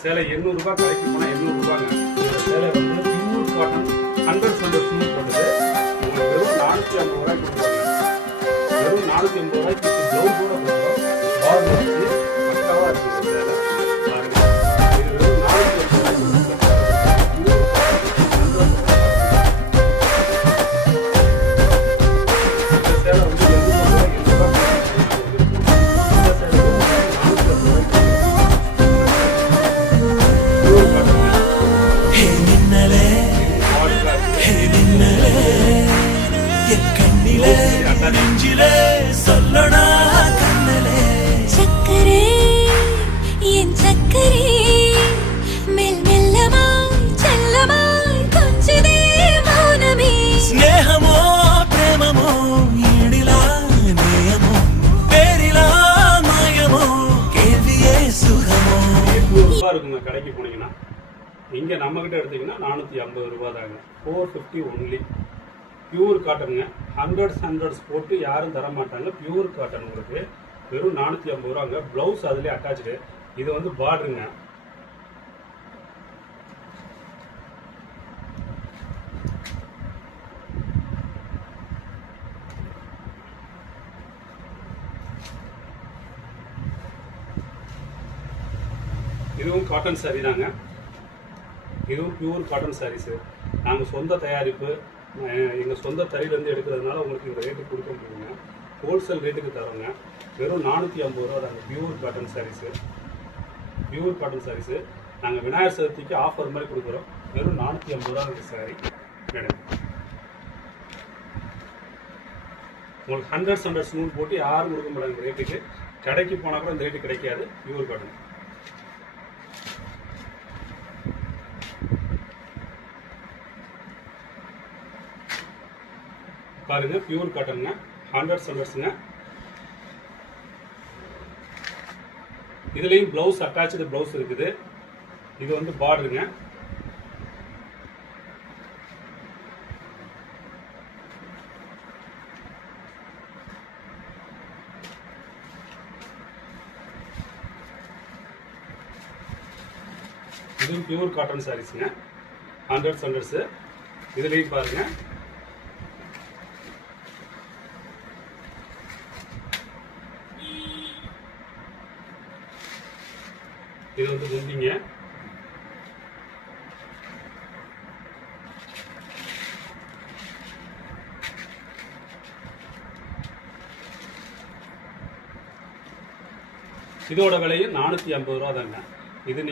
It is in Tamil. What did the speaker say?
சேலை 800 ரூபாய் கடைக்கு போனா 800 ரூபாங்க. இந்த சேலை வந்து பியூர் காட்டன் 100% ஸ்மூத் போட்டது. உங்களுக்கு வெறும் 450 ரூபாய்க்கு கொடுக்குறாங்க. வெறும் 450 ரூபாய்க்கு ப்ளவுஸ் கூட கொடுக்குறோம். பார்டர் வச்சு பக்காவா இருக்கு இந்த சேலை. பாருங்க, இது வெறும் 450 ரூபாய்க்கு கொடுக்குறோம். இந்த சேலை வந்து 800 ரூபாய்க்கு சொல்லடா கண்ணலே சக்கரே என் சக்கரே மெல் மெல்லமாய் செல்லமாய் கொஞ்சதே மௌனமே ஸ்நேகமோ பிரேமமோ ஈடிலா நேயமோ பேரிலா மாயமோ கேள்வியே சுகமோ. 800 ரூபாய் இருக்குங்க கடைக்கு போனீங்கன்னா. இங்கே நம்மக்கிட்ட எடுத்தீங்கன்னா 450 ரூபாய் தாங்க. 450 ஒன்லி. பியூர் காட்டனுங்க. 100 போட்டு யாரும் தர மாட்டாங்க. பியூர் காட்டன் உங்களுக்கு வெறும் 450 ரூபாங்க. ப்ளவுஸ் அதுலேயே அட்டாச்சு. இது வந்து பார்டருங்க. இதுவும் காட்டன் சாரீ தாங்க. இதுவும் பியூர் காட்டன் சாரீஸு. நாங்கள் சொந்த தயாரிப்பு, எங்கள் சொந்த தறியிலேருந்து எடுக்கிறதுனால உங்களுக்கு இந்த ரேட்டு கொடுக்க முடியுங்க. ஹோல்சேல் ரேட்டுக்கு தரோங்க. வெறும் 450 ரூபா தாங்க. Pure cotton sarees. Pure cotton sarees நாங்கள் விநாயகர் சதுர்த்திக்கு ஆஃபர் மாதிரி கொடுக்குறோம். வெறும் 450 ரூபா இந்த சாரீ மேடம். உங்களுக்கு 100 ஸ்மூத் போட்டு யாரும் கொடுக்க முடியாது இந்த ரேட்டுக்கு. கடைக்கு போனால் கூட இந்த ரேட்டு கிடைக்காது. Pure cotton. பாருங்க, பியூர் காட்டனுங்க. 100%ங்க. இதுலயும் பிளவுஸ் அட்டாச்சு பிளவுஸ் இருக்குது. இது வந்து பார்டருங்க. இதுவும் பியூர் காட்டன் சாரீஸ்ங்க. 100%. இதுலயும் பாருங்க, இது வந்து முந்திங்க. இதோட விலையும் 450 ரூபா தாங்க. இது நீங்க